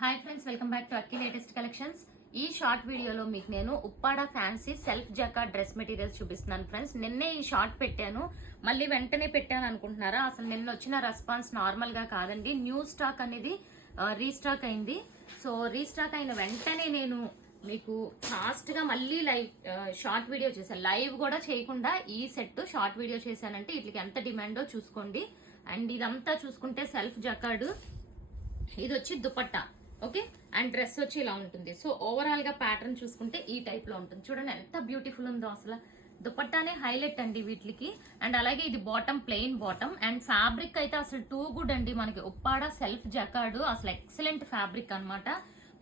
Hi friends, welcome back to Akki latest collections. ఈ short వీడియోలో మీకు నేను Uppada fancy self jacquard dress materials చూపిస్తున్నాను ఫ్రెండ్స్. నిన్నే ఈ షార్ట్ పెట్టాను, మళ్ళీ వెంటనే పెట్టాను అనుకుంటున్నారా? అసలు నిన్న వచ్చిన రెస్పాన్స్ నార్మల్ గా కాదండి. న్యూ స్టాక్ అనేది రీస్టాక్ అయింది. సో రీస్టాక్ అయిన వెంటనే నేను మీకు ఫాస్ట్ గా మళ్ళీ షార్ట్ వీడియో చేశాను. లైవ్ కూడా చేయకుండా ఈ సెట్ షార్ట్ వీడియో చేశానంటే వీటికి ఎంత డిమాండో చూసుకోండి. అండ్ ఇదంతా చూసుకుంటే సెల్ఫ్ జకార్డ్, ఇది వచ్చి దుపట్టా, ఓకే. అండ్ డ్రెస్ వచ్చి ఇలా ఉంటుంది. సో ఓవరాల్ గా ప్యాటర్న్ చూసుకుంటే ఈ టైప్ లో ఉంటుంది. చూడండి ఎంత బ్యూటిఫుల్ ఉందో అసలు. దుపట్టానే హైలైట్ అండి వీటికి. అండ్ అలాగే ఇది bottom, plain bottom. And fabric అయితే అసలు టూ గుడ్ అండి. మనకి ఉప్పాడ సెల్ఫ్ జకార్డ్ అసలు ఎక్సలెంట్ ఫ్యాబ్రిక్ అన్నమాట.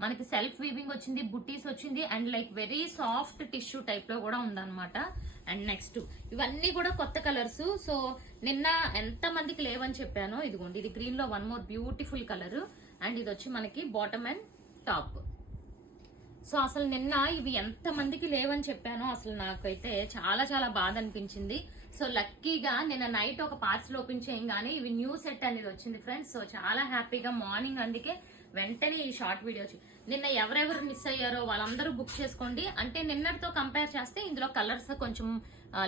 మనకి సెల్ఫ్ వీవింగ్ వచ్చింది, బుట్టీస్ వచ్చింది, and very soft tissue type లో కూడా ఉందన్నమాట. అండ్ నెక్స్ట్ ఇవన్నీ కూడా కొత్త కలర్స్. సో నిన్న ఎంత మందికి లేవని చెప్పానో, ఇదిగోండి ఇది గ్రీన్ లో one more beautiful colour. And ఇది వచ్చి మనకి బాటమ్ అండ్ టాప్. సో అసలు నిన్న ఇవి ఎంత మందికి లేవని చెప్పానో అసలు నాకైతే చాలా చాలా బాధ అనిపించింది. సో లక్కీగా నిన్న నైట్ ఒక పార్సల్ ఓపెన్ చేయగానే ఇవి న్యూ సెట్ అనేది వచ్చింది ఫ్రెండ్స్. సో చాలా హ్యాపీగా మార్నింగ్ అందుకే వెంటనే ఈ షార్ట్ వీడియో నిన్న ఎవరెవరు మిస్ అయ్యారో వాళ్ళందరూ బుక్ చేసుకోండి. అంటే నిన్నటితో కంపేర్ చేస్తే ఇందులో కలర్స్ కొంచెం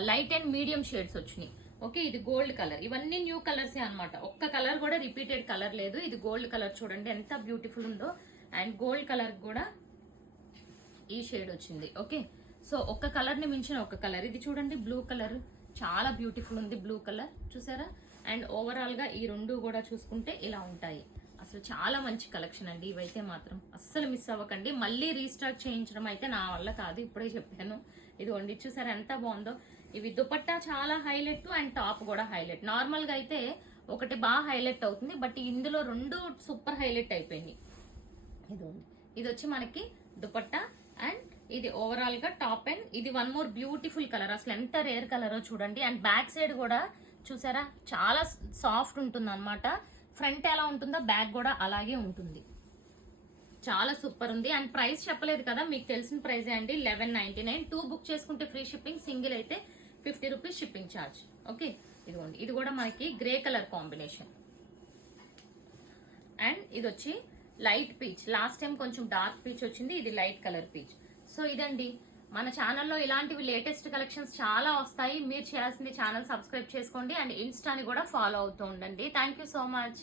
లైట్ అండ్ మీడియం షేడ్స్ వచ్చినాయి. ఓకే, ఇది గోల్డ్ కలర్. ఇవన్నీ న్యూ కలర్సే అనమాట. ఒక్క కలర్ కూడా రిపీటెడ్ కలర్ లేదు. ఇది గోల్డ్ కలర్ చూడండి ఎంత బ్యూటిఫుల్ ఉందో. అండ్ గోల్డ్ కలర్ కూడా ఈ షేడ్ వచ్చింది. ఓకే, సో ఒక్క కలర్ ని మించిన ఒక్క కలర్. ఇది చూడండి బ్లూ కలర్, చాలా బ్యూటిఫుల్ ఉంది బ్లూ కలర్, చూసారా? అండ్ ఓవరాల్ గా ఈ రెండు కూడా చూసుకుంటే ఇలా ఉంటాయి. అసలు చాలా మంచి కలెక్షన్ అండి. ఇవైతే మాత్రం అస్సలు మిస్ అవ్వకండి. మళ్ళీ రీస్టాక్ చేయించడం అయితే నా వల్ల కాదు, ఇప్పుడే చెప్పాను. ఇదిగోండి చూసారా ఎంత బాగుందో. ఇవి దుపట్టా చాలా హైలైట్ అండ్ టాప్ కూడా హైలైట్. నార్మల్ గా అయితే ఒకటి బాగా హైలైట్ అవుతుంది, బట్ ఇందులో రెండు సూపర్ హైలైట్ అయిపోయింది. ఇదిగోండి ఇది వచ్చి మనకి దుపట్టా అండ్ ఇది ఓవరాల్ గా టాప్. అండ్ ఇది వన్ మోర్ బ్యూటిఫుల్ కలర్. అసలు ఎంత రేర్ కలరో చూడండి. అండ్ బ్యాక్ సైడ్ కూడా చూసారా చాలా సాఫ్ట్ ఉంటుంది అనమాట. ఫ్రంట్ ఎలా ఉంటుందో బ్యాక్ కూడా అలాగే ఉంటుంది. చాలా సూపర్ ఉంది. అండ్ ప్రైస్ చెప్పలేదు కదా, మీకు తెలిసిన ప్రైజే అండి, 1199. 2 బుక్ చేసుకుంటే ఫ్రీ షిప్పింగ్, సింగిల్ అయితే 50 రూపీస్ షిప్పింగ్ ఛార్జ్. ఓకే, ఇదిగోండి ఇది కూడా మనకి గ్రే కలర్ కాంబినేషన్. అండ్ ఇది వచ్చి లైట్ పీచ్. లాస్ట్ టైం కొంచెం డార్క్ పీచ్ వచ్చింది, ఇది లైట్ కలర్ పీచ్. సో ఇదండి మన ఛానల్లో ఇలాంటివి లేటెస్ట్ కలెక్షన్స్ చాలా వస్తాయి. మీరు చేయాల్సింది ఛానల్ సబ్స్క్రైబ్ చేసుకోండి అండ్ ఇన్స్టాని కూడా ఫాలో అవుతూ ఉండండి. Thank you so much.